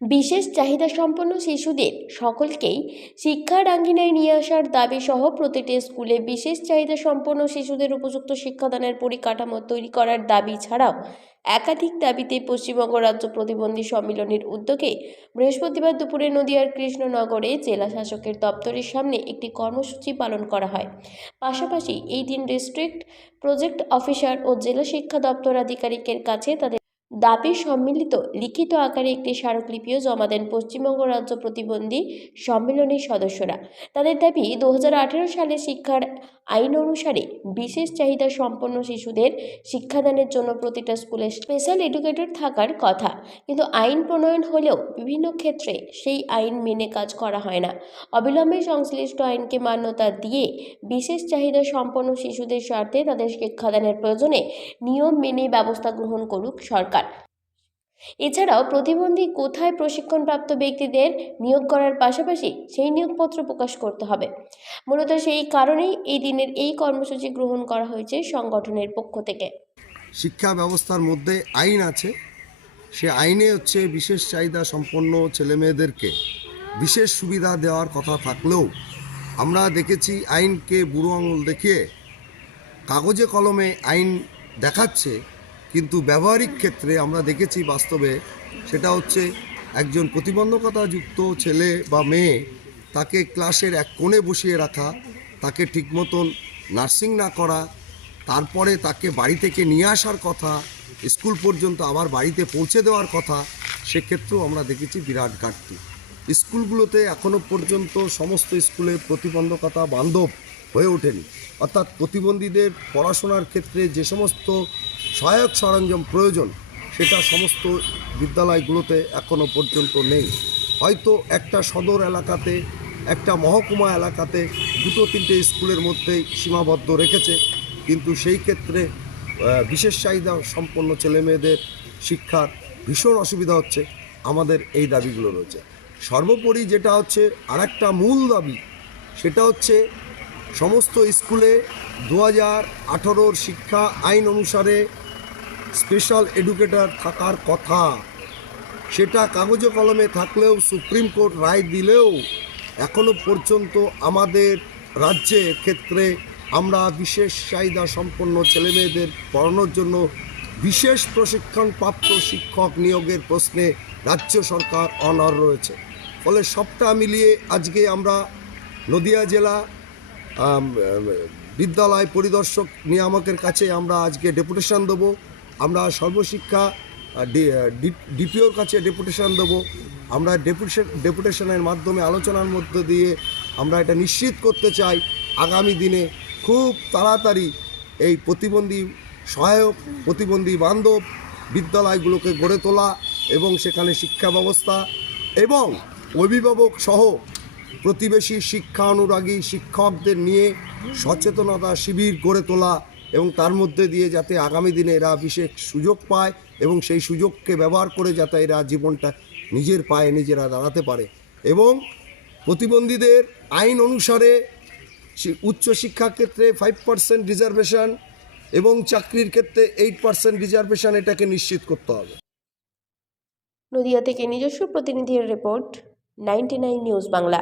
বিশেষ চাহিদা সম্পন্ন শিশুদের সকলকেই শিক্ষার আঙ্গিনায় নিয়ে আসার দাবি সহ প্রতিটি স্কুলে বিশেষ চাহিদা সম্পন্ন শিশুদের উপযুক্ত শিক্ষাদানের পরিকাঠামো তৈরি করার দাবি ছাড়াও একাধিক দাবিতে পশ্চিমবঙ্গ রাজ্য প্রতিবন্ধী সম্মিলনীর উদ্যোগে বৃহস্পতিবার দুপুরে নদিয়ার কৃষ্ণনগরে জেলা শাসকের দপ্তরের সামনে একটি কর্মসূচি পালন করা হয়। পাশাপাশি এই দিন ডিস্ট্রিক্ট প্রজেক্ট অফিসার ও জেলা শিক্ষা দপ্তর আধিকারিকের কাছে তাদের দাবি সম্মিলিত লিখিত আকারে একটি স্মারকলিপিও জমা দেন পশ্চিমবঙ্গ রাজ্য প্রতিবন্ধী সম্মেলনের সদস্যরা। তাদের দাবি 2018 সালে শিক্ষার আইন অনুসারে বিশেষ চাহিদা সম্পন্ন শিশুদের শিক্ষাদানের জন্য প্রতিটা স্কুলে স্পেশাল এডুকেটর থাকার কথা, কিন্তু আইন প্রণয়ন হলেও বিভিন্ন ক্ষেত্রে সেই আইন মেনে কাজ করা হয় না। অবিলম্বে সংশ্লিষ্ট আইনকে মান্যতা দিয়ে বিশেষ চাহিদা সম্পন্ন শিশুদের স্বার্থে তাদের শিক্ষাদানের প্রয়োজনে নিয়ম মেনে ব্যবস্থা গ্রহণ করুক সরকার। এছাড়াও প্রতিবন্ধী কোথায় প্রশিক্ষণপ্রাপ্ত ব্যক্তিদের নিয়োগ করার পাশাপাশি সেই নিয়োগপত্র প্রকাশ করতে হবে। মূলত সেই কারণেই এই দিনের এই কর্মসূচি গ্রহণ করা হয়েছে সংগঠনের পক্ষ থেকে। শিক্ষা ব্যবস্থার মধ্যে আইন আছে, সে আইনে হচ্ছে বিশেষ চাহিদা সম্পন্ন ছেলেমেয়েদেরকে বিশেষ সুবিধা দেওয়ার কথা থাকলেও আমরা দেখেছি আইনকে বুড়ো আঙুল দেখিয়ে কাগজে কলমে আইন দেখাচ্ছে, কিন্তু ব্যবহারিক ক্ষেত্রে আমরা দেখেছি বাস্তবে সেটা হচ্ছে একজন প্রতিবন্ধকতাযুক্ত ছেলে বা মেয়ে তাকে ক্লাসের এক কোণে বসিয়ে রাখা, তাকে ঠিক মতন নার্সিং না করা, তারপরে তাকে বাড়ি থেকে নিয়ে আসার কথা, স্কুল পর্যন্ত আবার বাড়িতে পৌঁছে দেওয়ার কথা, সেক্ষেত্রেও আমরা দেখেছি বিরাট ঘাটতি। স্কুলগুলোতে এখনও পর্যন্ত সমস্ত স্কুলে প্রতিবন্ধকতা বান্ধব হয়ে ওঠেনি, অর্থাৎ প্রতিবন্ধীদের পড়াশোনার ক্ষেত্রে যে সমস্ত সহায়ক সরঞ্জাম প্রয়োজন সেটা সমস্ত বিদ্যালয়গুলোতে এখনও পর্যন্ত নেই। হয়তো একটা সদর এলাকাতে, একটা মহকুমা এলাকাতে 2-3টে স্কুলের মধ্যেই সীমাবদ্ধ রেখেছে, কিন্তু সেই ক্ষেত্রে বিশেষ চাহিদা সম্পন্ন ছেলেমেয়েদের শিক্ষার ভীষণ অসুবিধা হচ্ছে। আমাদের এই দাবিগুলো রয়েছে। সর্বোপরি যেটা হচ্ছে আরেকটা মূল দাবি, সেটা হচ্ছে সমস্ত স্কুলে 2018 শিক্ষা আইন অনুসারে স্পেশাল এডুকেটর থাকার কথা, সেটা কাগজে কলমে থাকলেও সুপ্রিম কোর্ট রায় দিলেও এখনও পর্যন্ত আমাদের রাজ্যের ক্ষেত্রে আমরা বিশেষ চাহিদা সম্পন্ন ছেলেমেয়েদের পড়ানোর জন্য বিশেষ প্রশিক্ষণপ্রাপ্ত শিক্ষক নিয়োগের প্রশ্নে রাজ্য সরকার অনড় রয়েছে। ফলে সবটা মিলিয়ে আজকে আমরা নদিয়া জেলা বিদ্যালয় পরিদর্শক নিয়ামকের কাছে আমরা আজকে ডেপুটেশন দেবো। আমরা সর্বশিক্ষা ডিপিওর কাছে ডেপুটেশন দেবো। আমরা ডেপুটেশনের মাধ্যমে আলোচনার মধ্য দিয়ে আমরা এটা নিশ্চিত করতে চাই আগামী দিনে খুব তাড়াতাড়ি এই প্রতিবন্ধী সহায়ক, প্রতিবন্ধী বান্ধব বিদ্যালয়গুলোকে গড়ে তোলা এবং সেখানে শিক্ষা ব্যবস্থা এবং অভিভাবক সহ প্রতিবেশী শিক্ষা অনুরাগী শিক্ষকদের নিয়ে সচেতনতা শিবির গড়ে তোলা এবং তার মধ্যে দিয়ে যাতে আগামী দিনে এরা বিশেষ সুযোগ পায় এবং সেই সুযোগকে ব্যবহার করে যাতে এরা জীবনটা নিজের পায়ে নিজেরা দাঁড়াতে পারে এবং প্রতিবন্ধীদের আইন অনুসারে উচ্চশিক্ষার ক্ষেত্রে 5% রিজার্ভেশন এবং চাকরির ক্ষেত্রে 8% রিজার্ভেশন এটাকে নিশ্চিত করতে হবে। নদিয়া থেকে নিজস্ব প্রতিনিধির রিপোর্ট, 99 নিউজ বাংলা।